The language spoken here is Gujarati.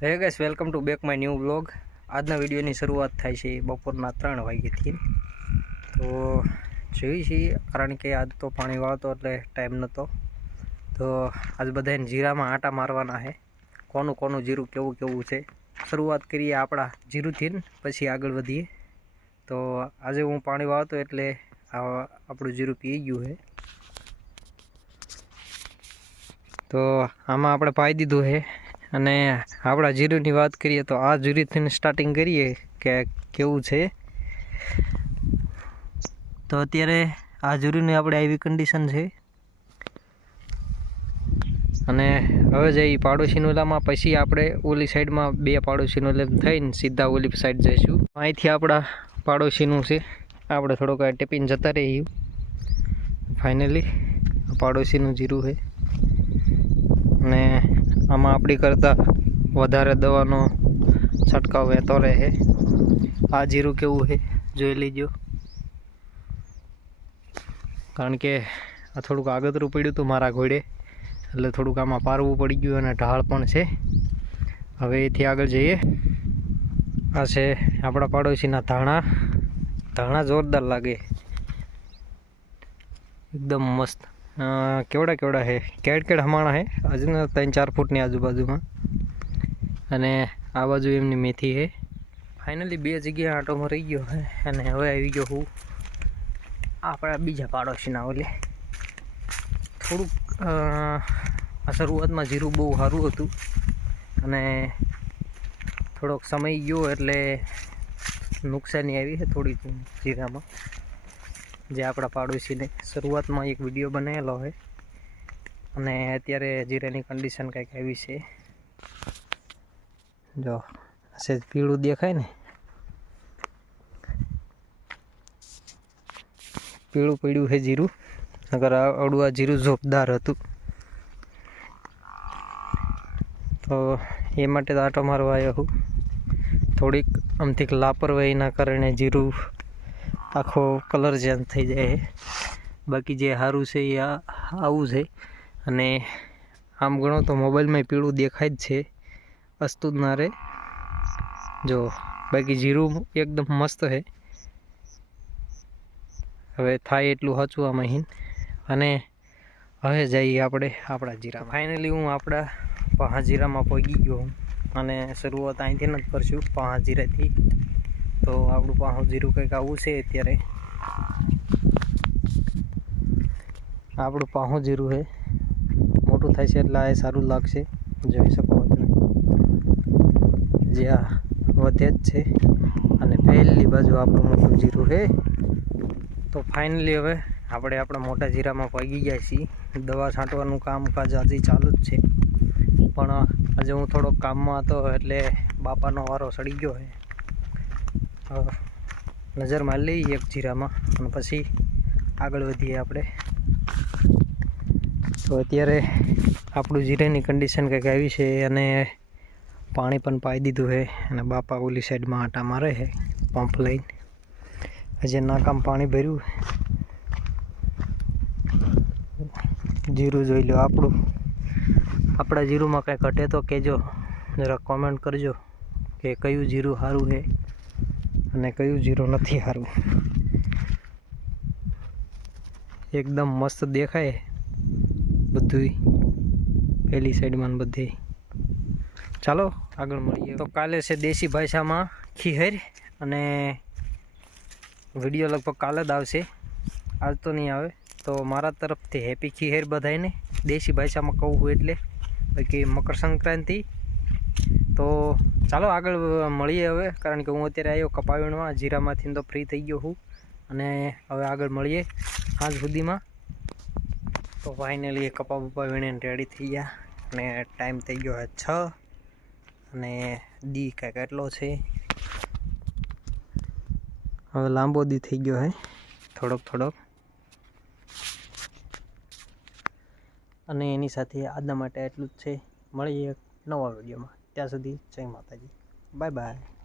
Hey guys welcome to back my new blog આજના વિડીયોની શરૂઆત થાય છે બપોરના ત્રણ વાગ્યાથી. તો જોઈ છીએ, કારણ કે આજ તો પાણી વાળતો એટલે ટાઈમ નહોતો તો આજ બધાને જીરામાં આટા મારવાના છે. કોનું કોનું જીરું કેવું કેવું છે. શરૂઆત કરીએ આપણા જીરુંથી પછી આગળ વધીએ. તો આજે હું પાણી વાળતો એટલે આપણું જીરું પી ગયું છે. તો આમાં આપણે પાઈ દીધું છે. અને આપણા જીરુની વાત કરીએ તો આ જીરુથી સ્ટાર્ટિંગ કરીએ કે કેવું છે. તો અત્યારે આ જીરુની આપણે આવી કન્ડિશન છે. અને હવે જઈ પાડોશી નોલામાં પછી આપણે ઓલી સાઈડમાં બે પાડોશી નોલેમ થઈને સીધા ઓલી સાઈડ જઈશું. અહીંથી આપણા પાડોશીનું છે. આપણે થોડોક ટેપીને જતા રહીએ. ફાઇનલી પાડોશીનું જીરું છે. આમાં આપણી કરતાં વધારે દવાનો છંટકાવ વહેતો રહે આ જીરું કેવું છે? જોઈ લીજો. કારણ કે આ થોડુંક આગતરું પડ્યું હતું મારા ઘોડે, એટલે થોડુંક આમાં પારવું પડી ગયું અને ઢાળ પણ છે. હવે એથી આગળ જઈએ. આ છે આપણા પાડોશીના ધાણા. ધાણા જોરદાર લાગે. એકદમ મસ્ત. કેવડા કેવડા છે કેડ કેડ હમાણા છે આજના ત્રણ ચાર ફૂટની આજુબાજુમાં. અને આ બાજુ એમની મેથી છે ફાઇનલી બે જગ્યાએ આંટો રહી ગયો છે અને હવે આવી ગયો હું આપણા બીજા પાડોશીના ઓલે. થોડુંક આ શરૂઆતમાં જીરું બહુ સારું હતું. અને થોડોક સમય ગયો એટલે નુકસાની આવી છે થોડી જીરામાં. જે આપણા પાડોશીને શરૂઆતમાં એક વીડિયો બનાવેલો છે અને અત્યારે જીરાની કન્ડિશન કંઈક આવી છે. જો સેજ પીળું દેખાય ને? પીળું પીળ્યું છે જીરું. નગર આ અડું આ જીરું જોબદાર હતું. તો એ માટે આટો મારવા આવ્યો હું. થોડીક આમથી લાપરવાહીના કારણે જીરું આખો કલર ચેન્જ થઈ જાય બાકી જે સારું છે એ આવું છે. અને આમ ગણો તો મોબાઈલમાં પીળું દેખાય જ છે. અસ્તુ જ ના રહે જો, બાકી જીરું એકદમ મસ્ત છે. હવે થાય એટલું સાચું આ મહીન અને હવે જઈએ આપણે આપણા જીરા ફાઇનલી હું આપણા પહાજીરામાં પહોંચી ગયો અને શરૂઆત અહીંથી જ કરશું પહાં જીરાથી. તો આપણું પાહું જીરું કંઈક આવું છે અત્યારે. આપણું પાહું જીરું છે. મોટું થાય છે એટલે આ સારું લાગશે. જોઈ શકો તમે. જે આ વધે જ છે. અને પહેલી બાજુ આપણું મોટું જીરું છે. તો ફાઇનલી હવે આપણે આપણા મોટા જીરામાં પગી ગયા છીએ. દવા છાંટવાનું કામકાજ હજી ચાલુ જ છે. પણ આજે હું થોડોક કામમાં હતો એટલે બાપાનો વારો સડી ગયો છે. નજર મારી લઈએ એક જીરામાં અને પછી આગળ વધીએ આપણે. તો અત્યારે આપણું જીરાની કન્ડિશન કંઈક આવી છે અને પાણી પણ પાઈ દીધું છે અને બાપા ઓલી સાઈડમાં આટા મારે છે, પંપ લઈને. હજી નાકામ પાણી ભર્યું જીરું જોઈ લો આપણું. આપણા જીરુંમાં કંઈ ઘટે તો કહેજો. જરા કોમેન્ટ કરજો કે કયું જીરું સારું છે. અને કયું જીરું નથી સારું એકદમ મસ્ત દેખાય બધું પહેલી સાઈડમાં બધે. ચાલો, આગળ મળીએ. તો કાલે છે દેશી ભાષામાં ખીહર અને વીડિયો લગભગ કાલે જ આવશે. આજ તો નહીં આવે. તો મારા તરફથી હેપી ખીહેર બધાને દેશી ભાષામાં કહું એટલે. બાકી મકર સંક્રાંતિ તો ચાલો આગળ મળીએ હવે. કારણ કે હું અત્યારે આવ્યો કપાવીણમાં, જીરામાંથી તો ફ્રી થઈ ગયો હું. અને હવે આગળ મળીએ આજ સુધીમાં. તો ફાઇનલી કપા બપા વીણીને રેડી થઈ ગયા. અને ટાઈમ થઈ ગયો છે છ. અને દી કાંઈક એટલો છે. હવે લાંબો દી થઈ ગયો હે. થોડોક થોડોક. અને એની સાથે આજના માટે એટલું જ છે. મળીએ નવા વિડીયોમાં. ત્યાં સુધી જય માતાજી બાય બાય.